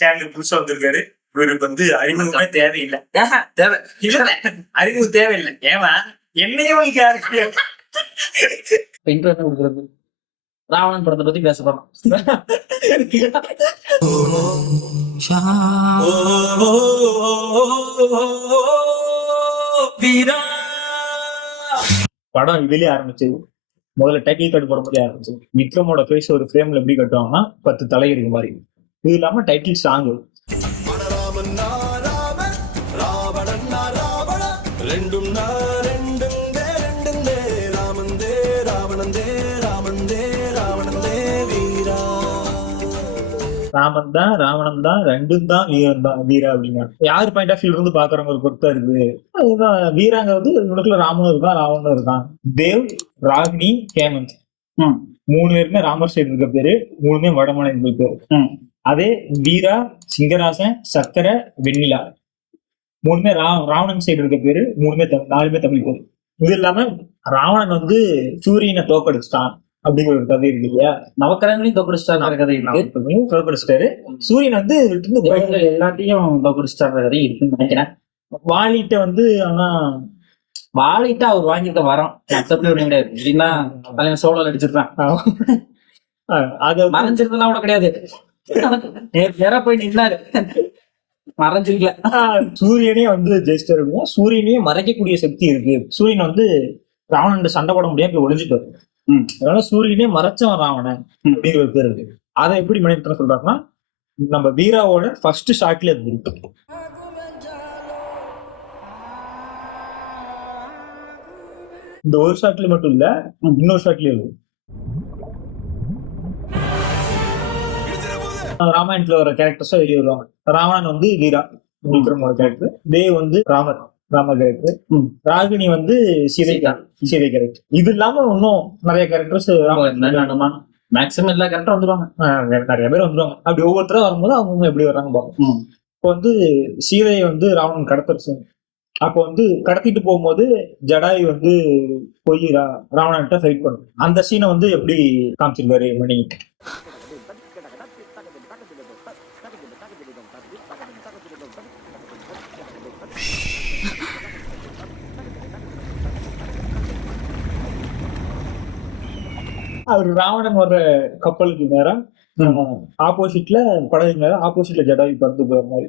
சேனலுக்கு புதுசா வந்திருக்காரு. இவருக்கு வந்து அறிமுகமே தேவையில்லை. தேவை இல்ல, அறிமுகம் தேவையில்லை. ஏன்னா என்னையும் இன்டர்வியூ கொடுக்குறது ராவணன் படத்தை பத்தி பேச போறோம். படம் இதுலயே ஆரம்பிச்சது. முதல்ல டைட்டில் கார்டு போட மாதிரி ஆரம்பிச்சு. விக்ரமோட ஃபேஸ் ஒரு ஃப்ரேம்ல எப்படி கட்டுவாங்கன்னா 10 தலை இருக்கு மாதிரி. இது இல்லாம டைட்டில் சாங் ராமன் தான் ராவணன் தான் ரெண்டும் தான் வீரன் தான் வீரா அப்படிங்க. யார் பாயிண்ட் ஆஃப் வியூ இருந்து பாக்குறவங்க பொறுத்தா இருக்குது. அதுதான் வீராங்க வந்து இவனுக்குள்ள ராமனும் இருக்கான் ராவணனும் இருக்கான். தேவ், ராகினி, ஹேமந்த் 3 பேருமே ராமர் சைடு இருக்க பேரு, 3மே வடமனை பேரு. அதே வீரா, சிங்கராசன், சக்கரை, வெண்ணிலா 3மே ராவணன் சைடு இருக்க பேரு, 4மே தமிழ் பேரு. இது இல்லாம ராவணன் வந்து சூரியனை தோக்கடிச்சிட்டான் அப்படிங்கிற ஒரு கதை இருக்கு இல்லையா. நவக்கிரகங்களையும் தோக்கடிச்சிட்டாரு கதை தோக்கடிச்சிட்டாரு. சூரியன் வந்து எல்லாத்தையும் தோக்கடிச்சிட்டாரு கதை இருக்குன்னு நினைக்கிறேன். வாலிட்ட வந்து ஆனா வாலிட்ட அவர் வாங்கிட்டு வரோம் கிடையாது அப்படின்னா சோழல் அடிச்சிருப்பான். அது மறைஞ்சிருந்தெல்லாம் கூட கிடையாது, நேரா போய் நின்னாரு, மறைஞ்சிருக்கல. சூரியனே வந்து ஜெயிச்சிட்டாரு. சூரியனே மறைக்கக்கூடிய சக்தி இருக்கு. சூரியன் வந்து ராவணன் சண்டை போட முடியாம ஒளிஞ்சிட்டு அதனால சூரியனே மறைச்சவன் ராவணன் அப்படிங்கிற ஒரு பேர் இருக்கு. அதை எப்படி மனிதன் சொல்றாங்கன்னா நம்ம வீராவோட ஃபர்ஸ்ட் ஷாட்ல இருக்கு. இந்த ஒரு ஷாட்ல மட்டும் இல்ல, இன்னொரு ஷாட்லயும் இருக்கு. ராமாயணத்துல வர கேரக்டர்ஸா வெளியே வருவாங்க. ராவணன் வந்து வீரா விக்ரமோட கேரக்டர், தேவ் வந்து ராமர் கேரக்டர், ராகினி வந்து சீதை கேரக்டர். இது இல்லாம இன்னும் நிறைய கேரக்டர்ஸ் மேக்ஸிமம் எல்லா கேரக்டரும் வந்துருவாங்க, நிறைய பேர் வந்துருவாங்க. அப்படி ஒவ்வொருத்தரும் வரும்போது அவங்க எப்படி வர்றாங்க பார்ப்போம். இப்போ வந்து சீதையை வந்து ராவணன் கடத்தரிச்சு. அப்போ வந்து கடத்திட்டு போகும்போது ஜடாயு வந்து போய் ராவணன்கிட்ட ஃபைட் பண்ணும். அந்த சீனை வந்து எப்படி காமிச்சிருக்காரு மணி. அவர் ராவணன் வர்ற கப்பலுக்கு நேரம் ஆப்போசிட்ல படகுக்கு நேரம் ஆப்போசிட்ல ஜடாயு பறந்து போற மாதிரி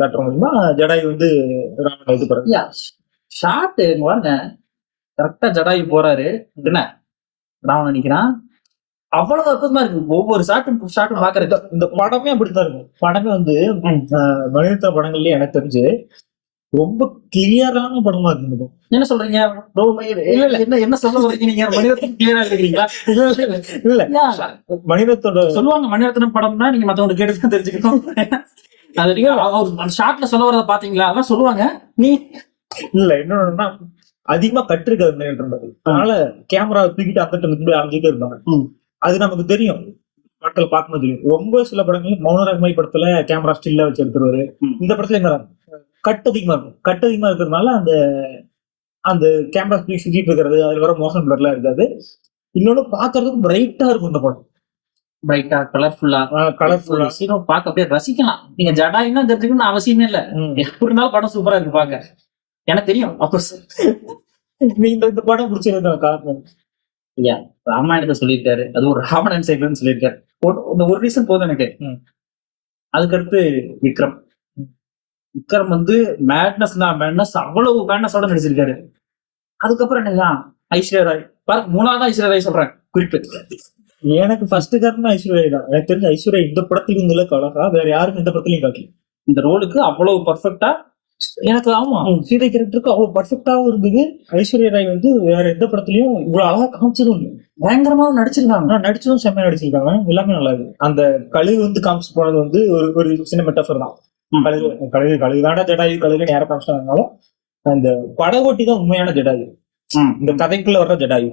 காட்டுற மூலியமா ஜடாயு வந்து ராவணன் இது பண்றாங்க. ஷார்ட் பாருங்க, கரெக்டா ஜடாயு போறாரு, என்ன ராவணன் நிக்கிறான், அவ்வளவு அற்புதமா இருக்கு. ஒவ்வொரு ஷாட்டும் பாக்குறது. இந்த படமே அப்படித்தான் இருக்கும். படமே வந்து மனித படங்கள்லயே எனக்கு தெரிஞ்சு ரொம்ப கிளியரான படமா இருக்கு. என்ன சொல்றீங்க? என்ன சொல்ல சொல்றீங்க நீங்க? மணிரத்னம் கிளியரா இருக்கிறீங்களா? இல்ல, மணிரத்னோட சொல்லுவாங்க மணிரத்னம் படம்னா நீங்க மத்தவங்க கேட்டு தெரிஞ்சுக்கணும். அது ஷார்ட்ல சொல்ல வரத பாத்தீங்களா? அதான் சொல்லுவாங்க. நீ இல்ல என்னன்னா அதிகமா கட்டிருக்காது. அதனால கேமரா தூக்கிட்டு அந்த அஞ்சுட்டே இருப்பாங்க. அது நமக்கு தெரியும், படத்துல பார்க்கும்போது தெரியும். ரொம்ப சில படங்கள் மௌனராகமை படத்துல கேமரா ஸ்டில்லா வச்சு எடுத்துருவாரு. இந்த படத்துல என்ன கட் அதிகமா இருக்கும். கட் அதிகமா இருக்கிறதுனால அந்த கேமரா சுத்திட்டு இருக்கிறது, அதுல வர மோஷன் பிளர்லாம் இருக்காது. இன்னொன்னு பாக்குறதுக்கு பிரைட்டா இருக்கும். இந்த படம் பிரைட்டா கலர்ஃபுல்லா பார்க்க அப்படியே ரசிக்கலாம். நீங்க ஜடாயின்னா தெரிஞ்சுக்கணும்னு அவசியமே இல்ல, எப்படி இருந்தாலும் படம் சூப்பரா இருக்கு பாக்க. எனக்கு தெரியும். அப்போ நீங்க இந்த படம் பிடிச்சிருந்த காரணம் ஐயா ராமாயணத்தை சொல்லியிருக்காரு, அது ஒரு ராவணன் சைடுன்னு சொல்லியிருக்காரு. இந்த ஒரு ரீசன் போதும் எனக்கு. அதுக்கடுத்து விக்ரம் வந்து மேட்னஸ் அவ்வளவு மேட்னஸோட நடிச்சிருக்காரு. அதுக்கப்புறம் என்னதான் ஐஸ்வர்யா ராய் பாருங்க, 3வது ஐஸ்வர்யா ராய் சொல்றேன் குறிப்பு. எனக்கு ஃபர்ஸ்ட் காரணம் ஐஸ்வர்யா தான். எனக்கு தெரிஞ்ச ஐஸ்வர்யா இந்த படத்துக்கு இந்த அளவுக்கு அழகா வேற யாருக்கும் இந்த படத்துலயும் காட்டல. இந்த ரோலுக்கு அவ்வளவு பர்ஃபெக்டா எனக்கு ஆமா சீதை கேரக்டருக்கு அவ்வளவு பர்ஃபெக்டாவும் இருந்தது. ஐஸ்வர்யா ராய் வந்து வேற எந்த படத்துலயும் இவ்வளவு அழகா காமிச்சதும் இல்லை. பயங்கரமாவும் நடிச்சிருக்காங்க. நடிச்சதும் செம்மையா நடிச்சிருக்காங்க. எல்லாமே நல்லா இருக்கு. அந்த கழுகு வந்து காமிச்சு போனது வந்து ஒரு சின்ன மெட்டாஃபர் தான். கழுகுதான ஜடாயு, கழுகு நேரம் காமிச்சாலும் அந்த படகோட்டி தான் உண்மையான ஜடாயு. இந்த கதைக்குள்ள வர்ற ஜடாயு.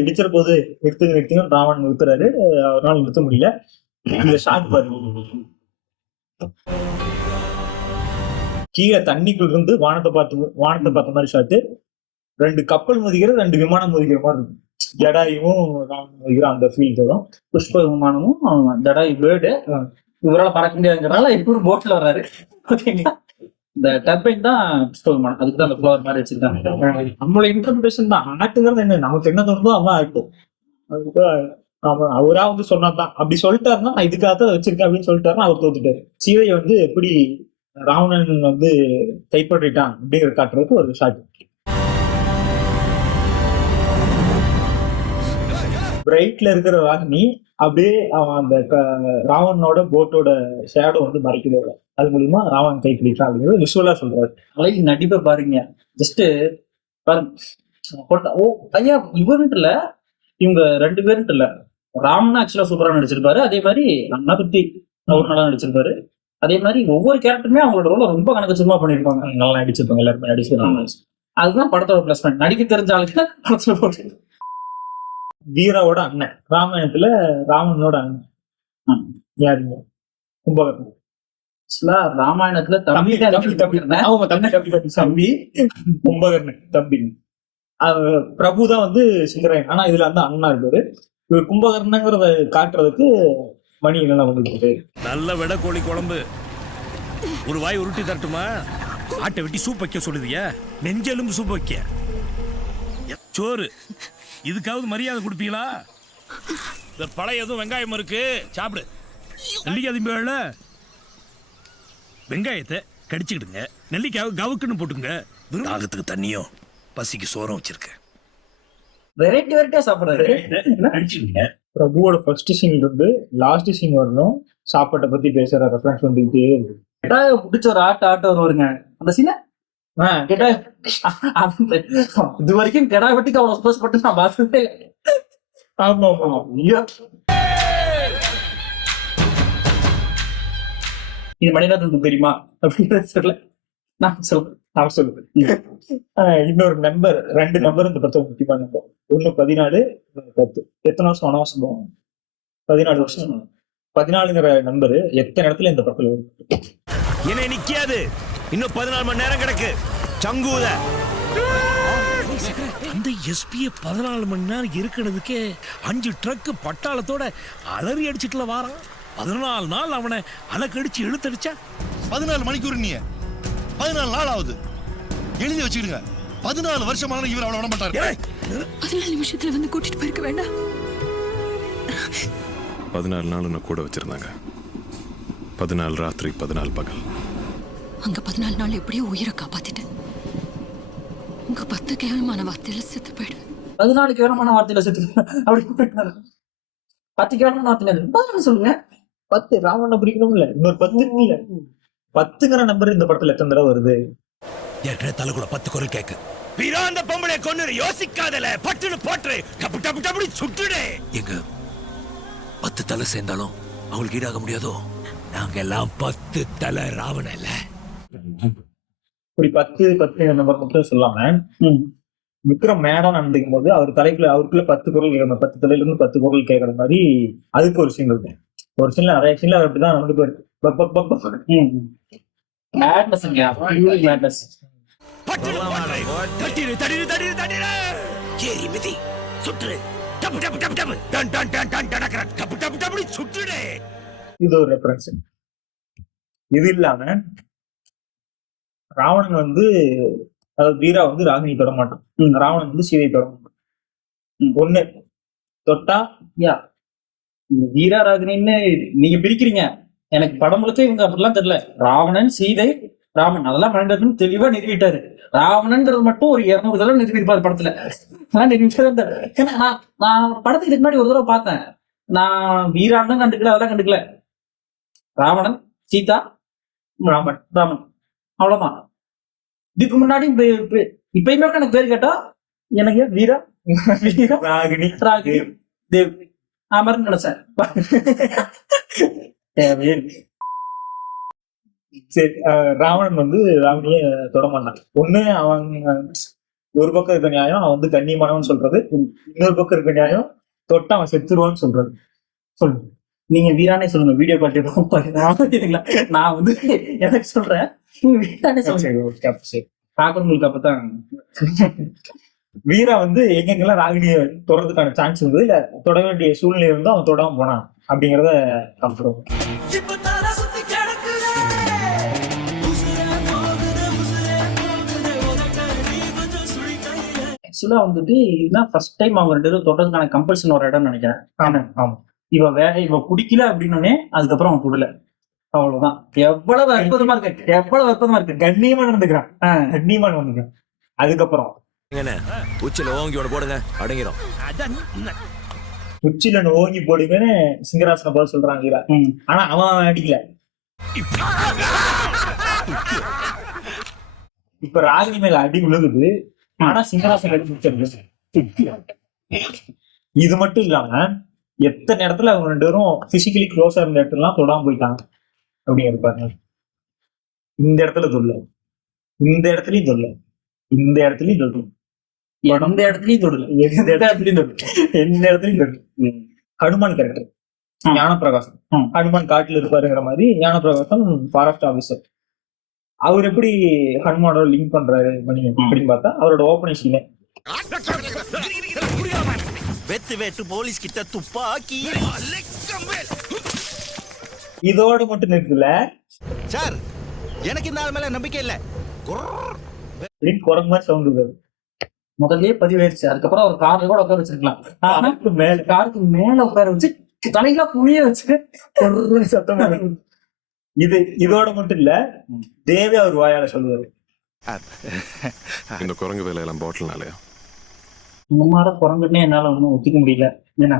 இடிச்சிற போது நிறுத்துங்க ராவணன் நிறுத்துறாரு. அவரால் நிறுத்த முடியல. இந்த ஷாட் பாருங்க, கீழே தண்ணிக்குள்ள இருந்து வானத்தை பார்த்த மாதிரி ஷாட்டு. 2 கப்பல் மோதிக்கிற 2 விமானம் மோதிக்கிற மாதிரி இருக்கும். ஜடாயும் ராவணன் மோதிக்கிற அந்த ஃபீல் வரும். புஷ்ப விமானமும் ஜடாயு பேர்டு இவரால் பறக்க முடியாதுங்கிறனால இப்போ போட்ல வர்றாரு. ஓகேங்களா, இந்த டர்பைன் தான் புஷ்ப விமானம், அதுக்கு தான் அந்த ஃப்ளவர் மாதிரி வச்சிருக்காங்க. நம்மளோட இன்டர்பிரேஷன் தான். ஆட்டுங்கிறது என்ன, நமக்கு என்ன தோணுதோ அவன் ஆட்டும். அவன் அவரா வந்து சொன்னாதான் அப்படி சொல்லிட்டாருன்னா நான் இதுக்காக தான் வச்சிருக்கேன் அப்படின்னு சொல்லிட்டாருன்னா அவர் தோத்துட்டாரு. சீதையை வந்து எப்படி ராவணன் வந்து கைப்பற்றிட்டான் அப்படிங்கிற காட்டுறதுக்கு ஒரு ஷாட். பிரைட்ல இருக்கிற ராகினி அப்படியே அவன் அந்த ராவணனோட போட்டோட ஷேடோ வந்து மறைக்குது. அது மூலியமா ராவணன் கைப்பிடிக்கிறான் அப்படிங்கிறது விஷுவலா சொல்றாரு. அழகி நடிப்பை பாருங்க, ஜஸ்ட் பாருங்க. ஓ ஐயா, இவருன்ட்டு இல்ல, இவங்க 2 பேருன்ட்டு இல்ல, ராமனா ஆக்சுவலா சூப்பரா நடிச்சிருப்பாரு. அதே மாதிரி அண்ணா பத்தி அவர் நல்லா நடிச்சிருப்பாரு. அதே மாதிரி ஒவ்வொரு கேரக்டருமே அவங்களோட ரோல ரொம்ப கணக்கச்சிதமா பண்ணிருப்பாங்க. நல்லா நடிச்சிருப்பாங்க, எல்லாருமே நடிச்சிருக்காங்க. அதுதான் படத்தோட பிளஸ் பாயிண்ட். நடிக்க தெரிஞ்ச ஆளுக்கு படத்துல போட்டு. வீராவோட அண்ணன் ராமாயணத்துல ராவணனோட அண்ணன் யாருங்க? கும்பகர்ணன். ராமாயணத்துல தம்பி தம்பி கும்பகர்ணன் தம்பி. பிரபுதான் வந்து சிங்கராயன். ஆனா இதுல வந்து அண்ணா இருப்பாரு. இவர் கும்பகர்ணங்கிறத காட்டுறதுக்கு மணி என்ன வந்துருக்கு. நல்ல விட கோழி குழம்பு ஒரு வாய் உருட்டி தரட்டுமா? ஆட்டை வெட்டி சூப் வைக்க சொல்லுதியா? நெஞ்செலும்பு சூப் வைக்க சோறு. இதுக்காவது மரியாதை கொடுப்பீங்களா? இந்த பழைய எதுவும் வெங்காயம் இருக்கு, சாப்பிடு. நெல்லிக்காய் திம்பல வெங்காயத்தை கடிச்சுக்கிடுங்க, நெல்லிக்காய் கவுக்குன்னு போட்டுங்க. தாகத்துக்கு தண்ணியும் பசிக்கு சோறும் வச்சிருக்கேன். வெரைட்டி வெரைட்டியா சாப்பிடுறாரு. அடிச்சுடுங்க. பிரபுவோட ஃபர்ஸ்ட் சீன்ல இருந்து லாஸ்ட் சீன் வரணும் சாப்பாட்டை பத்தி பேசுற ரெஃபரன்ஸ் வந்துட்டே இருக்கு. பிடிச்ச ஒரு ஆட்ட வருவாருங்க அந்த சீன. இது வரைக்கும் கெடா வெட்டிக்கு அவ்வளவு சந்தோஷப்பட்டு நான் பார்த்ததே. ஆமா ஆமா. இது மணிநாதனுக்கு தெரியுமா அப்படின்னு சொல்ல நான் சொல்றேன். இன்னொரு நம்பர் 2 நம்பர் இந்த படத்தை முக்கியமான நம்பர். 1 14, 10. எத்தனை வருஷம் வனவாசம் போகும்? 14 வருஷம். 14ங்கிற நம்பர் எத்தனை இடத்துல இந்த படத்துல என்ன நிக்காது. இன்னும் 14 மணி நேரம் கிடக்கு. சங்கூத அந்த எஸ்பிய 14 மணி நேரம் இருக்கிறதுக்கே 5 ட்ரக் பட்டாளத்தோட அலறி அடிச்சுட்டுல வாரான். 14 நாள் அவனை அலக்கடிச்சு இழுத்தடிச்சா 14 மணிக்கூர் நீ 14 நாள் ஆகுது. எழுதி வச்சுக்கிடுங்க. 14 வருஷமான இவர் அவளை விட மாட்டாரு. 14 நிமிஷத்துல வந்து கூட்டிட்டு போயிருக்க வேண்டாம். 14 நாள் உன்னை கூட வச்சிருந்தாங்க. 14 ராத்திரி 14 பகல். அங்க 14 நாள் எப்படியோ உயிரை காப்பாத்திட்டேன். உங்க 10 கேவலமான வார்த்தையில செத்து போயிடுவேன். 14 கேவலமான வார்த்தையில செத்து அப்படி 10 கேவலமான வார்த்தையில சொல்லுங்க. 10 ராவணனை பிடிக்கணும் இல்ல, இன்னொரு 10 இல்ல. 10ங்கிற நம்பர் இந்த படத்துல எத்தனை தடவை வருது? ஏற்கனவே தலைக்குள்ள 10 குரல் கேக்கு. வீரா அந்த பொம்பளை கொண்டு யோசிக்காதல, பட்டுன்னு போட்டு டப்பு டப்பு டப்பு சுட்டுடே. எங்க 10 தலை சேர்ந்தாலும் அவங்களுக்கு ஈடாக முடியாதோ? நாங்க எல்லாம் 10 தலை ராவண இல்ல. இப்படி 10 நம்பர் மட்டும் சொல்லாம விக்ரம் மேடம் நடந்துக்கும் போது அவர் அவருக்குள்ள 10 குரல் கேட்கணும். 10 தலையில இருந்து 10 குரல் கேட்கற மாதிரி அதுக்கு ஒரு சீன் இருக்கு. ஒரு சீன்ல நிறைய சீன்ல அப்படிதான் நடந்து போயிருக்கு. இது ஒரு ரெஃபரன்ஸ். இது இல்லாம ராவணன் வந்து அதாவது வீரா வந்து ராகினி தொட மாட்டான். ராவணன் வந்து சீதையை தொட மாட்டான். ஒண்ணு தொட்டா வீரா ராகினின்னு நீங்க பிரிக்கிறீங்க. எனக்கு படம் முழுக்க இவங்க அப்படிலாம் தெரியல. ராவணன் சீதை ராமன் அதெல்லாம் மனிதன் தெளிவா நிறுவிட்டாரு. ராவணன்றது மட்டும் ஒரு 200 தடவை நிறுவிருப்பாரு படத்துல. நான் படத்துக்கு இதுக்கு முன்னாடி ஒரு தடவை பார்த்தேன். நான் வீரான்னு கண்டுக்கல, அதெல்லாம் கண்டுக்கல. ராவணன் சீதா ராமன் அவ்வளவுதான். இதுக்கு முன்னாடி இப்பயுமே எனக்கு பேர் கேட்டா எனக்கு வீரா ராகினி தேவ் மாதிரி நினைச்சேன். சரி, ராவணன் வந்து ராகினிய தொட மாட்டான். ஒண்ணு அவன் ஒரு பக்கம் இருக்க நியாயம் அவன் வந்து கண்ணியமானவன் சொல்றது, இன்னொரு பக்கம் இருக்க நியாயம் தொட்ட அவன் செத்துருவான்னு சொல்றது. சொல்லு. நீங்க வீரானே சொல்லுங்க, வீடியோ கால் நான் வந்து எனக்கு சொல்றேன், நீங்க வீரானே சொல்லுங்க. சரி, okay, அப்ப சரி. பாக்குறவங்களுக்கு அப்பதான் வீரா வந்து எங்கெங்கெல்லாம் ராகினியை தொடர்றதுக்கான சான்ஸ் இருந்தது இல்ல தொட வேண்டிய சூழ்நிலை இருந்தோ அவன் தொடாம போனான் அப்படிங்கறத காமிச்சிருவோம். ஆக்சுவலா வந்துட்டு இதுதான் ஃபர்ஸ்ட் டைம் அவங்க 2 பேரும் தொடர்றதுக்கான கம்பல்ஷன் ஒரு இடம்னு நினைக்கிறேன். ஆமா ஆமா. இவ குடிக்கல அப்படின்னே அதுக்கப்புறம் அவன் குடல, அவ்வளவுதான். எவ்வளவு அற்புதமா இருக்கு, எவ்வளவு அற்புதமா இருக்கு. கண்ணியமா நடந்துக்கிறான், கண்ணியமா நடந்துக்கிறான். அதுக்கப்புறம் உச்சில ஓங்கியோட போடுங்க அடங்கிரும். உச்சில ஓங்கி போடுங்கன்னு சிங்கராசன போல சொல்றாங்க வீரா. ஆனா அவன் அடிக்கல. இப்ப ராகினி மேல அடி விழுகுது, ஆனா சிங்கராசன் அடி முடிச்சிருக்கு. இது மட்டும் இல்லாம எத்தனை இடத்துல அவங்க 2 பேரும் பிசிக்கலி க்ளோஸா இருந்த இடத்துலாம் தொடாம போயிட்டாங்க அப்படின்னு இருப்பாங்க. இந்த இடத்துல தொல்ல, இந்த இடத்துலயும் தொல்ல, இந்த இடத்துலயும் தொல்ல, எந்த இடத்துலயும் தொடல, எந்த இடத்துலயும் தொல்ல, எந்த இடத்துலயும் தொல்ல. ஹனுமான் கேரக்டர் ஞானப்பிரகாசம், ஹனுமான் காட்டுல இருப்பாருங்கிற மாதிரி ஞானப்பிரகாசம் ஃபாரஸ்ட் ஆபீசர். அவர் எப்படி ஹனுமானோட லிங்க் பண்றாரு அப்படின்னு பார்த்தா அவரோட ஓப்பனிங் சீனே வெத்து வெட்டு போலீஸ் கிட்ட துப்பாக்கி. இதோட மட்டும் நிறுத்தல, சார் எனக்கு இந்த ஆள் மேல நம்பிக்கை இல்ல. அப்படின்னு குரங்கு மாதிரி சவுண்ட் இருக்காரு. முதல்லயே பதிவாயிருச்சு. அதுக்கப்புறம் அவர் கார்ல கூட உட்கார வச்சிருக்கலாம். ஆனா காருக்கு மேல உட்கார வச்சு தலைகளா புளிய வச்சு சத்தம் வருது. இதோட மட்டும் இல்ல, தேவே அவர் வாயால சொல்லுவாரு, இந்த குரங்கு வேலையெல்லாம் பாட்டில்னாலயா? இந்த மாதிரி குரங்குன்னே என்னால ஒன்றும் ஒத்துக்க முடியல. ஏன்னா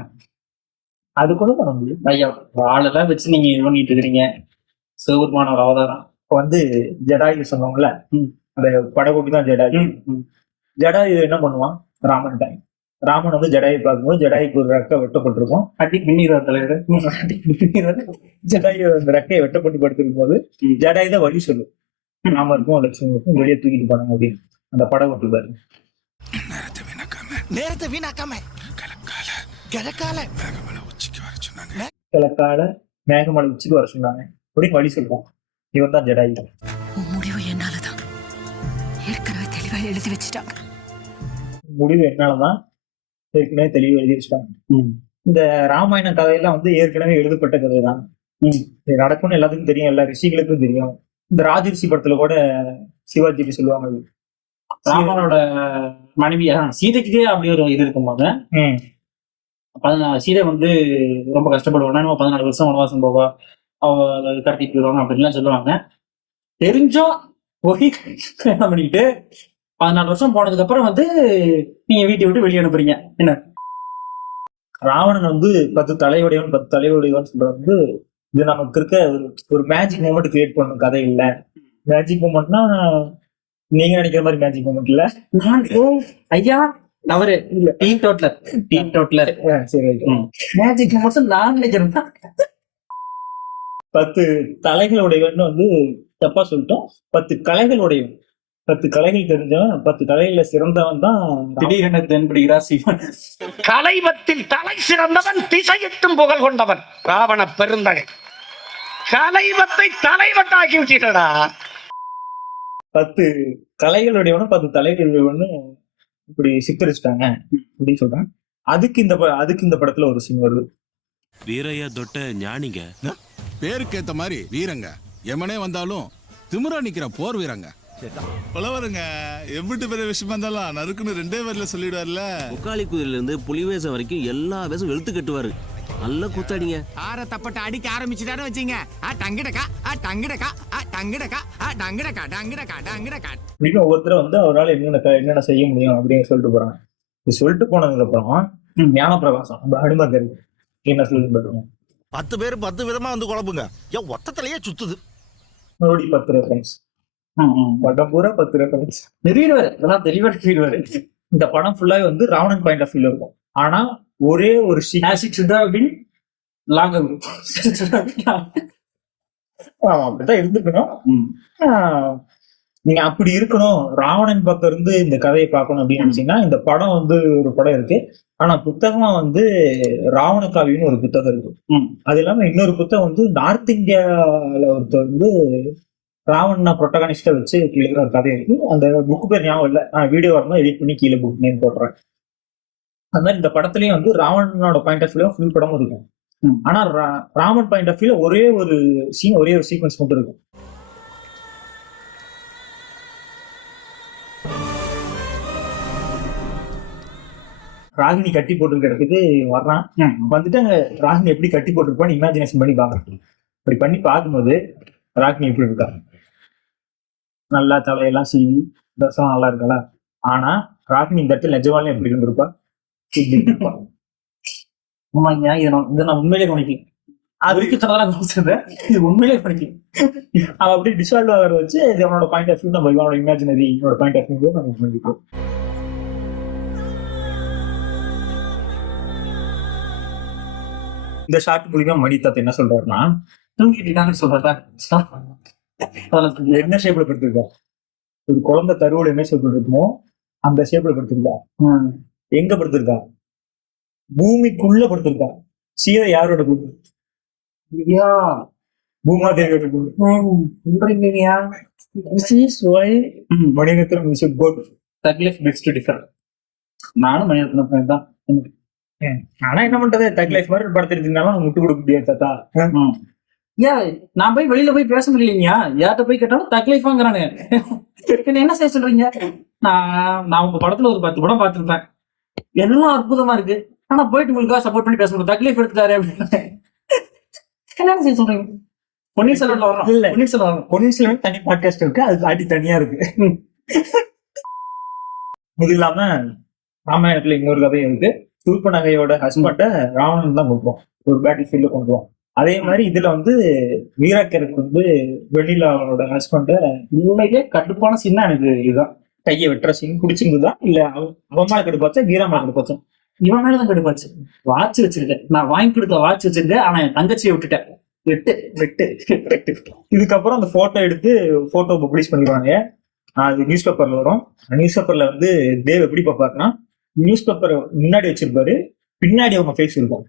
அது கூட பண்ண முடியும். ஐயா ஆளெல்லாம் வச்சு நீங்க இது பண்ணிட்டு இருக்கிறீங்க. சிவபெருமான ஒரு அவதாரம். இப்ப வந்து ஜடாயு சொன்னோம்ல, அந்த படகோட்டி தான் ஜடாயு. ஜடாயு என்ன பண்ணுவான், ராமன் டைம் ராமன் வந்து ஜடாயு பார்க்கும்போது ஜடாயுக்கு ஒரு ரெக்கை வெட்டப்பட்டிருக்கும். அடி பின்னிடுவார் தலைவர். ஜடாயு அந்த ரெக்கையை வெட்டப்பட்டு படுத்திருக்கும் போது ஜடாயு தான் வழி சொல்லும், ராமருக்கும் லட்சுமணுக்கும் வெளியே தூக்கிட்டு போனாங்க அப்படின்னு அந்த படகோட்டி பாரு. நேரத்தை வீணாக்காம கிழக்கால கிழக்கால மேகமலை உச்சிக்கு வர சொன்னாங்க அப்படின்னு வழி சொல்லுவோம். இவன் தான் ஜடாயு. உன் முடிவு என்னாலதான் ஏற்கனவே தெளிவா எழுதி வச்சுட்டாங்க. முடிவு என்னாலதான் ஏற்கனவே தெளிவாக எழுதி வச்சுட்டாங்க. இந்த ராமாயண கதையெல்லாம் வந்து ஏற்கனவே எழுதப்பட்ட கதை தான். இது நடக்கும்னு எல்லாத்துக்கும் தெரியும், எல்லா ரிஷிகளுக்கும் தெரியும். இந்த ராஜரிஷி படத்துல கூட சிவாஜிக்கு சொல்லுவாங்க, ராமனோட மனைவி சீதைக்கே அப்படி ஒரு இது இருக்கும்போது சீதை வந்து ரொம்ப கஷ்டப்படுவாங்க. 14 வருஷம் வனவாசம் போவா, அவ கடத்திட்டு போயிடுவாங்க அப்படின்லாம் சொல்லுவாங்க. தெரிஞ்சோம் போய் கல்யாணம் பண்ணிக்கிட்டு 14 வருஷம் போனதுக்கு அப்புறம் வந்து நீங்க வீட்டை விட்டு வெளியே அனுப்புறீங்க. என்ன ராவணன் வந்து 10 தலையுடையவன் 10 தலையுடையவன் சொல்றது வந்து இது நமக்கு இருக்க ஒரு மேஜிக் மூமெண்ட் கிரியேட் பண்ணும் கதை இல்ல. மேஜிக் மூமெண்ட்னா நீங்க நினைக்கிற மாதிரி மேஜிக் மூமெண்ட் இல்ல. ஐயா அவரு இல்ல டீம் டோட்டலர் சரி, மேஜிக் மூமெண்ட்ஸ் நான் நினைக்கிறேன். 10 தலைகளுடையவன் வந்து தப்பா சொல்லிட்டோம். 10 கலைகளுடையவன், 10 கலைகள் தெரிஞ்சவன், 10 கலைகள்ல சிறந்தவன் தான் திடீரென தென்படுகிறார் சிவன். கலைவத்தில் தலை சிறந்தவன், திசையிட்டும் புகழ் கொண்டவன் ராவண பெருந்தகை. கலைவத்தை தலைவட்டாக்கி விட்டடா. 10 கலைகளுடையவனும் 10 தலைகளுடையவனு இப்படி சித்தரிச்சுட்டாங்க அப்படின்னு சொல்றான். அதுக்கு இந்த படத்துல ஒரு சீன் வருது. வீரையா தொட்ட ஞானிங்க, பேருக்கு ஏத்த மாதிரி வீரங்க, எமனே வந்தாலும் திமிரா நிக்கிற போர் வீரங்க. பலவருங்க எம்பிட்டு பெரிய விஷயமா இருந்தாலும் நறுக்குன்னு 2 பேர்ல சொல்லிடுவார்ல. முக்காலி குதிரையில இருந்து புலி வேஷம் வரைக்கும் எல்லா வேஷம் வெளுத்து கட்டுவாரு. நல்ல கூத்தாடிங்க. ஆற தப்பட்ட அடிக்க ஆரம்பிச்சுட்டாரு வச்சீங்க. டங்கிடக்கா டங்கிடக்கா டங்கிடக்கா டங்கிடக்கா டங்கிடக்கா டங்கிடக்கா அப்படின்னு ஒவ்வொருத்தரும் வந்து அவரால் என்னென்ன செய்ய முடியும் அப்படின்னு சொல்லிட்டு போறாங்க. இது சொல்லிட்டு போனதுக்கு அப்புறம் ஞானப்பிரகாசம் நம்ம ஹனுமான் என்ன சொல்லி போட்டுருவோம். 10 பேர் 10 விதமா வந்து குழம்புங்க. ஏன் ஒத்தத்திலேயே சுத்துது. மறுபடியும் 10 ரெஃபரன்ஸ், படம் பூரா 10 ரெஃபரன்ஸ். தெளிவாரு. இந்த படம் ஃபுல்லாவே வந்து ராவணன் பாயிண்ட் ஆஃப் வியூல இருக்கும். ஆனா ஒரே ஒரு அப்படிதான் இருந்துக்கணும். நீங்க அப்படி இருக்கணும், ராவணன் பக்கம் இருந்து இந்த கதையை பார்க்கணும் அப்படின்னு நினைச்சீங்கன்னா இந்த படம் வந்து ஒரு படம் இருக்கு. ஆனா புத்தகமா வந்து ராவண காவியம்னு ஒரு புத்தகம் இருக்கு. அது இல்லாம இன்னொரு புத்தகம் வந்து நார்த் இந்தியால ஒருத்தர் வந்து ராவண ப்ரொட்டகானிஸ்டா வச்சு எழுதுற ஒரு கதை இருக்கு. அந்த புக் பேர் ஞாபகம் இல்லை, நான் வீடியோ வரணும் எடிட் பண்ணி கீழே புக் நேம் போடுறேன். அது மாதிரி இந்த படத்துலயும் வந்து ராவணனோட பாயிண்ட் ஆஃப் வியூ ஃபுல் படமும் இருக்கும். ஆனா ராமன் பாயிண்ட் ஆஃப் வியூல ஒரே ஒரு சீன், ஒரே ஒரு சீக்வன்ஸ் மட்டும் இருக்கும். ராகினி கட்டி போட்டிருக்க இடத்துக்கு வர்றான். வந்துட்டு அங்க ராகினி எப்படி கட்டி போட்டிருப்பான்னு இமேஜினேஷன் பண்ணி பாக்குறேன். அப்படி பண்ணி பார்க்கும்போது ராகினி எப்படி இருக்கா, நல்லா தலையெல்லாம் சீவி ட்ரெஸ்ஸெல்லாம் நல்லா இருக்கல. ஆனா ராகினி இந்த இடத்துல நிஜமாலே எப்படி இருந்திருப்பா? ஆமாங்க, இதை நான் உண்மையிலே கவனிக்கல. அது வரைக்கும் சொன்னதெல்லாம் கவனிச்சிருந்தேன், இது உண்மையிலே கவனிக்கல. அவன் அப்படி டிசால்வ் ஆகிற வச்சு இது அவனோட பாயிண்ட் ஆஃப் வியூ, நம்ம இவனோட இமேஜினரி பாயிண்ட் ஆஃப் வியூ நம்ம பண்ணிப்போம். இந்த ஷார்ட் மூலியமா மணித்தாத் என்ன சொல்றாருன்னா, தூங்கிட்டு இருக்காங்கன்னு சொல்றதா என்ன ஷேப்ல படுத்திருக்கா, ஒரு குழந்தை தருவோட என்ன ஷேப்ல இருக்குமோ அந்த ஷேப்ல படுத்திருக்கா. எங்க படுத்திருக்கா? பூமிக்குள்ள படுத்திருக்கா. சீதை யாரோட பூமி? பூமாதேவியோட பூமி. Mani Ratnam is a good. Thug life best to differ. நானும் மணிரத்னம் தான். ஆனா என்ன பண்றது, தக் லைஃப் மாதிரி படத்தை எடுத்திருந்தாலும் விட்டு கொடுக்க முடியாது தாத்தா. நான் போய் வெளியில போய் பேச முடியலையா, யார்கிட்ட போய் கேட்டாலும் தக் லைஃப் வாங்குறானு. என்ன செய்ய சொல்றீங்க? நான் உங்க படத்துல ஒரு 10 படம் பார்த்திருப்பேன், எல்லாம் அற்புதமா இருக்கு. ஆனா போயிட்டு உங்களுக்காக சப்போர்ட் பண்ணி பேச முடியும், தக் லைஃப் எடுத்துட்டாரு அப்படின்னு. என்ன செய்ய சொல்றீங்க? பொன்னியின் செல்வன்ல வரும் இல்ல, பொன்னியின் செல்வன் தனி பாட்காஸ்ட் இருக்கு, அது தாண்டி தனியா இருக்கு. இது இல்லாம ராமாயணத்துல இன்னொரு கதையும் இருக்கு. சூர்பனகையோட ஹஸ்பண்ட ராவணன் தான் கொடுப்போம், ஒரு பேட்டில் ஃபீல்ட்ல கொண்டு போவோம். அதே மாதிரி இதுல வந்து வீராக்கருக்கு வந்து வெண்ணிலாவோட ஹஸ்பண்ட உண்மையிலே கடுப்பான சீன் எனக்கு இதுதான். கையை வெட்டுற சீன் பிடிச்சிருந்ததா இல்ல அவன் மேல கடுப்பாச்சா வீரா மேல கடுப்பாச்சா? இவன் மேலதான் கடுப்பாச்சு. வாட்ச் வச்சிருக்கேன், நான் வாங்கி கொடுத்த வாட்ச் வச்சிருக்கேன், ஆனா என் தங்கச்சியை விட்டுட்டேன். வெட்டு. இதுக்கப்புறம் அந்த போட்டோ எடுத்து போட்டோ பப்ளிஷ் பண்ணிடுவாங்க. அது நியூஸ் பேப்பர்ல வரும். நியூஸ் பேப்பர்ல வந்து தேவ் எப்படி பார்ப்பாருன்னா, நியூஸ் பேப்பர் முன்னாடி வச்சிருப்பாரு, பின்னாடி அவங்க ஃபேஸ் இருக்கும்.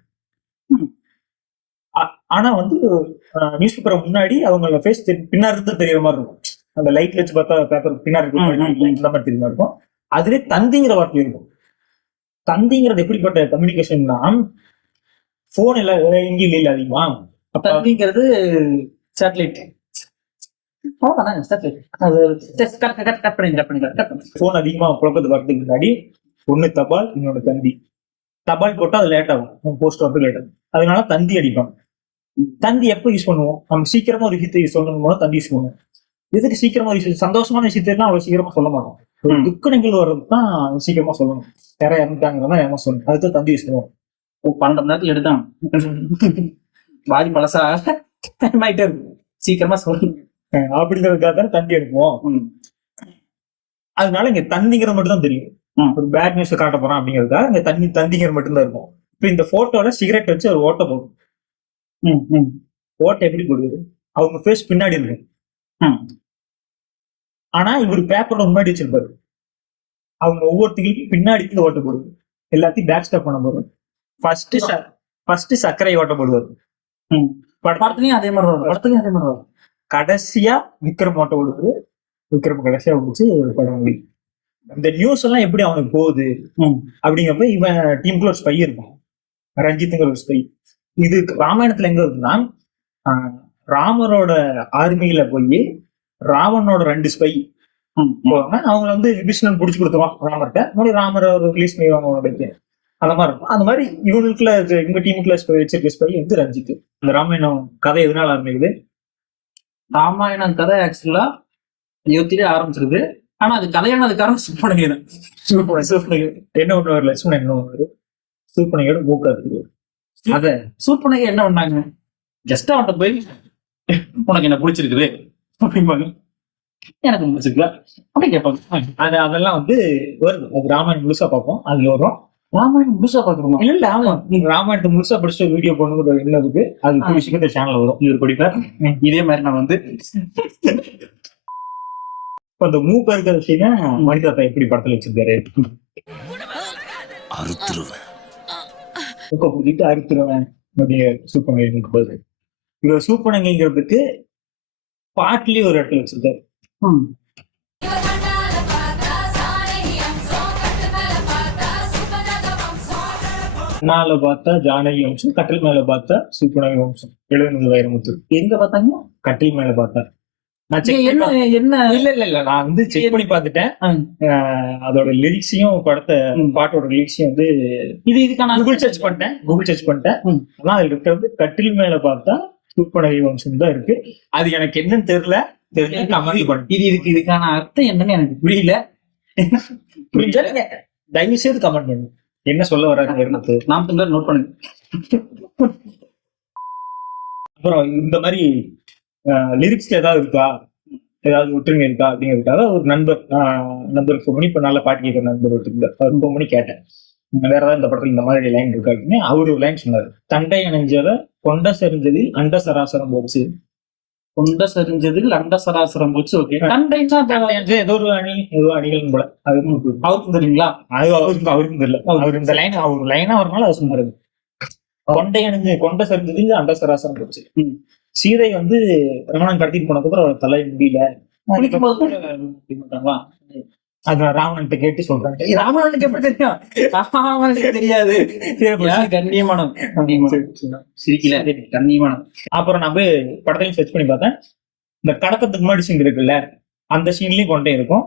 ஆனா வந்து நியூஸ் பேப்பரை முன்னாடி அவங்க ஃபேஸ் பின்னாடி இருந்து தெரியற மாதிரி இருக்கும். அந்த லைட்ல வச்சு பார்த்தா பேப்பர் பின்னாடி இந்த மாதிரி தெரியுமா இருக்கும். அதுல தந்திங்கிற வார்த்தை இருக்கும். தந்திங்கிறது எப்படிப்பட்ட கம்யூனிகேஷன்னா, போன் எல்லாம் எங்கேயும் இல்லை அதிகமா. தந்திங்கிறது சேட்டலைட். போன் அதிகமா புழக்கத்துக்கு வரதுக்கு முன்னாடி ஒண்ணு தபால், இன்னொன்னு தந்தி. தபால் போட்டா அது லேட் ஆகும், போஸ்ட் வரது லேட் ஆகும். அதனால தந்தி அடிப்பாங்க. தந்தி எப்போ யூஸ் பண்ணுவோம்? நம்ம சீக்கிரமா ஒரு விஷயத்தை சொல்லணும் போது தந்தி யூஸ் பண்ணுவோம். எதுக்கு சீக்கிரமா ஒரு விஷயம், சந்தோஷமான விஷயத்தான் அவ்வளவு சீக்கிரமா சொல்ல மாட்டோம். ஒரு துக்க நிகழ்வு வர்றது தான் சீக்கிரமா சொல்லணும். யாரா இறந்துட்டாங்கிறதா ஏமா சொல்லணும், அதுதான் தந்தி யூஸ் பண்ணுவோம். 12 மணி நேரத்துல எடுத்தான் பாதி பழசா ஆயிட்டே இருக்கு, சீக்கிரமா சொல்லணும் அப்படிங்கிறதுக்காக தானே தந்தி எடுப்போம். அதனால இங்க தந்திங்கிற மட்டும் தான் தெரியும். ஒரு பேட் நியூஸ் காட்ட போறான் அப்படிங்கிறதுக்காக இங்க தந்திங்கிற மட்டும்தான் இருக்கும். இப்ப இந்த போட்டோல சிகரெட் வச்சு ஒரு ஓட்டை போடும். ஓட்டை எப்படி போடுது? அவங்க ஃபேஸ் பின்னாடி இருக்கு. ஆனா இவர் பேப்பரோட முன்னாடி வச்சிருப்பாரு. அவங்க ஒவ்வொருத்தங்களுக்கும் பின்னாடி ஓட்ட போடுது. எல்லாத்தையும் பேக் ஸ்டாப் பண்ண போடுறது. ஃபர்ஸ்ட் சர்க்கரை ஓட்ட போடுவாரு. படத்துலயும் அதே மாதிரி வரும். கடைசியா விக்ரம் ஓட்ட போடுவாரு. விக்ரம் கடைசியா முடிச்சு படம் முடியும். இந்த நியூஸ் எல்லாம் எப்படி அவனுக்கு போகுது அப்படிங்கிறப்ப இவன் டீமுக்குள்ள ஒரு ஸ்பை இருக்கும், ரஞ்சித்துங்கிற ஒரு ஸ்பை. இது ராமாயணத்துல எங்க இருக்குன்னா, ராமரோட ஆர்மியில போய் ராவனோட 2 ஸ்பை போவாங்க. அவங்க வந்து விபீஷணன் பிடிச்சி கொடுத்துருவான் ராமர்கிட்ட. மறுபடியும் ராமர் ரிலீஸ் பண்ணிடுவாங்க. அந்த மாதிரி இருக்கும். அந்த மாதிரி இவனுக்குள்ள இவங்க டீமுக்குள்ள வச்சிருக்க ஸ்பை வந்து ரஞ்சித். இந்த ராமாயணம் கதை எதனால ஆரம்பிக்குது? ராமாயணம் கதை ஆக்சுவலா யுத்திலே ஆரம்பிச்சிருக்கு. ஆனா அது கதையானது காரணம் சூர்பனகை. என்ன ஒண்ணு வரல, லட்சுமணன் என்ன ஒண்ணு, சூர்பனகையோட மூக்கா இருக்கு. அத சூர்பனகை என்ன பண்ணாங்க, ஜஸ்ட் அவன்கிட்ட போய் உனக்கு என்ன பிடிச்சிருக்குது அப்படிம்பாங்க, எனக்கு பிடிச்சிருக்கல அப்படி கேட்பாங்க. அதெல்லாம் வந்து ராமாயணம் முழுசா பார்ப்போம், அதுல வரும். ராமாயணம் முழுசா பாக்கணுமா? இல்ல ஆமா, நீங்க ராமாயணத்தை முழுசா படிச்சுட்டு வீடியோ போடணுங்கிற என்ன இருக்கு, அது விஷயத்த சேனல்ல வரும். இவர் படிப்பார். இதே மாதிரி நான் வந்து இப்ப அந்த மூக்க இருக்கிற விஷயம் மணிதாத்தா எப்படி படத்துல வச்சிருக்காரு, அறுத்துருவேன். மூக்க கூட்டிட்டு அறுத்துருவேன் அப்படியே சூப்பனங்கைக்கு போகுது. இவர் சூப்பனங்கைங்கிறதுக்கு பாட்டுலயே ஒரு இடத்துல வச்சிருக்காரு. மேல பார்த்தா ஜானகி வம்சம், கட்டில் மேல பார்த்தா சூப்பனகை வம்சம், எழுதுனது வைரமுத்து. எங்க பார்த்தாங்க? கட்டில் மேல பார்த்தா நான் check என்ன பண்ணி என்ன இல்ல நான் வந்து செக் பண்ணி பார்த்துட்டேன். அதோட லிரிக்ஸையும் பாட்டோட லிரிக்ஸையும் வந்து இதுக்கான கூகுள் சர்ச் பண்ணிட்டேன். ஆனா அதுல இருக்கிறது கட்டில் மேல பார்த்தா சூப்பனகை வம்சம் தான் இருக்கு. அது எனக்கு என்னன்னு தெரியல, தெரிஞ்சு கமெண்ட் பண்ணு. இதுக்கான அர்த்தம் என்னன்னு எனக்கு புரியல. புரிஞ்சா நீங்க தயவு செய்து கமெண்ட் பண்ணு, என்ன சொல்ல வர்றாரு வைரமுத்து. நாம் நோட் பண்ணுங்க. அப்புறம் இந்த மாதிரி லிரிக்ஸ்ல ஏதாவது இருக்கா, ஏதாவது ஒற்றுமை இருக்கா அப்படிங்கிறதுக்காக ஒரு நண்பருக்கு ஃபோன் பண்ணி, இப்ப நல்ல பாட்டு கேட்கிற நண்பர் ஒருத்தர் ஃபோன் பண்ணி கேட்டேன், வேற ஏதாவது இந்த படத்துல இந்த மாதிரி லைன் இருக்கா அப்படின்னு. அவரு ஒரு லைன் சொன்னாரு, தண்டை அணைஞ்சவ கொண்ட செறிஞ்சது அண்ட சராசரம் போச்சு. கொண்ட செறிஞ்சதில் அண்ட சராசரம் போச்சு. ஓகே, தண்டைன்னா ஏதோ ஒரு அணிகள் போல, அது அவருக்கும் தெரியுங்களா? அவருக்கும் தெரியல. அவர் இந்த லைன் அவர் லைனா வரனால அது சொன்னாரு. கொண்ட செறிஞ்சதில் அண்ட சராசரம் போச்சு. சீதை வந்து ரமணன் கடத்திட்டு போனதுக்கப்புறம் அவளை தலை முடியல, குளிக்கும் போது அது ராவணன்ட்ட கேட்டு சொல்றாங்க. ராமனுக்கு எப்படி தெரியும்? ராமனுக்கு தெரியாது. கண்ணியமானம் சிரிக்கல, கண்ணியமானம். அப்புறம் நான் போய் படத்தையும் சர்ச் பண்ணி பார்த்தேன். இந்த கடக்கத்துக்கு முன்னாடி சீன் இருக்குல்ல, அந்த சீன்லயும் கொண்டே இருக்கும்,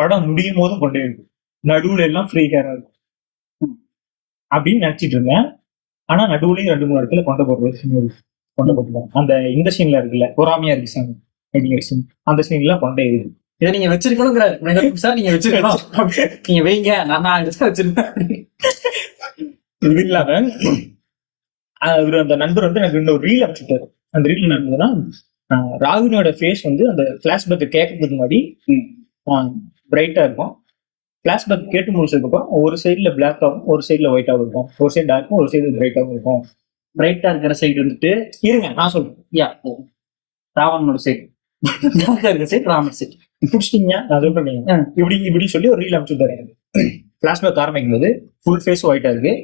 படம் முடியும் போதும் கொண்டே இருக்கும், நடுவுல எல்லாம் ஃப்ரீ ஹேரா இருக்கும் அப்படின்னு நினைச்சிட்டு இருந்தேன். ஆனா நடுவுலயும் 2-3 இடத்துல கொண்ட போடுறது கொண்ட போட்டுருக்காங்க. அந்த இந்த சீன்ல இருக்குல்ல, பொறாமையா இருக்கு சாங் அப்படிங்கிற சீன், அந்த சீன்ல கொண்டே இருக்கு. இதை நீங்க வச்சிருக்கணுங்கிற சார், நீங்க வச்சிருக்கணும், நீங்க வைங்க, நான் வச்சிருக்கேன். இது இல்லாம அவரு அந்த நண்பர் வந்து எனக்கு இன்னொரு ரீல் அனுப்பிச்சுட்டாரு. அந்த ரீல் என்ன இருந்ததுன்னா, ராகுனியோட ஃபேஸ் வந்து அந்த பிளாஷ்பேக் கேட்கறதுக்கு முன்னாடி பிரைட்டா இருக்கும், பிளாஷ்பேக் கேட்டு முடிச்சதுக்கு அப்புறம் ஒரு சைட்ல பிளாக்காகவும் ஒரு சைட்ல ஒயிட்டாகவும் இருக்கும், ஒரு சைடு டார்க்கும் ஒரு சைடு பிரைட்டாகவும் இருக்கும். பிரைட்டா இருக்கிற சைடு வந்துட்டு இருங்க நான் சொல்றேன், ராவணனோட சைடு, இருக்கிற சைடு ராமன் சைடு. பிடிச்சிட்டீங்க, நான் சொல்றேன். இப்படி சொல்லி ஒரு ரீல் அனுப்பிச்சுட்டாரு. பிளாஷ்பேக் ஆரம்பிக்கும் போது ஃபுல் ஃபேஸ் ஒயிட்டா இருக்கு,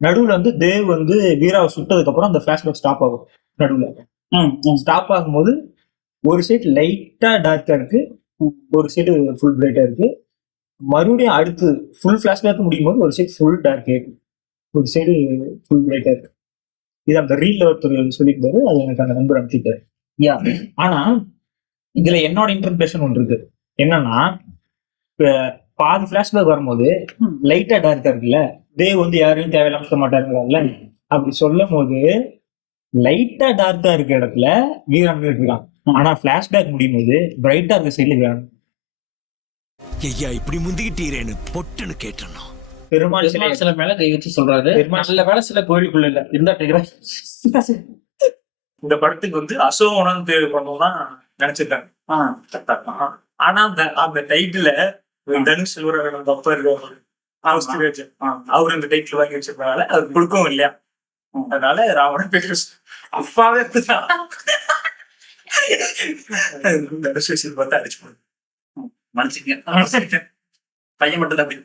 நடுவுல வந்து தேவ் வந்து வீராவை சுட்டதுக்கு அப்புறம் அந்த பிளாஷ்பேக் ஸ்டாப் ஆகும். நடுவுல ஸ்டாப் ஆகும்போது ஒரு சைடு லைட்டா டார்க்கா இருக்கு, ஒரு சைடு ஃபுல் பிரைட்டா இருக்கு. மறுபடியும் அடுத்து ஃபுல் பிளாஷ்பேக் முடியும் போது ஒரு சைடு ஃபுல் டார்க்கா இருக்கு, ஒரு சைடு ஃபுல் பிரைட்டா இருக்கு. இது அந்த ரீல்ல ஒருத்தர் சொல்லியிருந்தாரு, அது எனக்கு அந்த நம்பர் அனுப்பிட்டாரு. ஆனா இதுல என்னோட இன்டர்பிரேஷன் ஒன்று இருக்கு. என்னன்னா, பாதி பிளாஷ்பேக் வரும்போது லைட்டா டார்க்கா இருக்குல்ல, தேவ் வந்து யாரையும் தேவையில்லாம சொல்ல மாட்டாருங்கல்ல, அப்படி சொல்லும் போது லைட்டா டார்க்கா இருக்க இடத்துல வீரன் இருக்கான். ஆனா பிளாஷ்பேக் முடியும் போது பிரைட்டா இருக்க சைட்ல வீரன். ஐயா இப்படி முந்திக்கிட்டீரேன்னு பொட்டுன்னு கேட்டணும். பெருமாள் சில மேல கை வச்சு சொல்றாரு. நல்ல வேலை சில கோயிலுக்குள்ள இல்ல இருந்தா இந்த படத்துக்கு வந்து அசோகனு பேர் பண்ணதான் நினைச்சிருக்காங்க. ஆனா அந்த டைட்டில தனுஷ் அவர் அந்த டைட்டில் வாங்கி வச்சிருக்கனால அது கொடுக்கவும் இல்லையா, அதனால ராவணன் பேர் அப்பாவே தனுஷ் பார்த்தா அடிச்சு போடு மனுஷங்க பையன் மட்டும் தான் அப்படி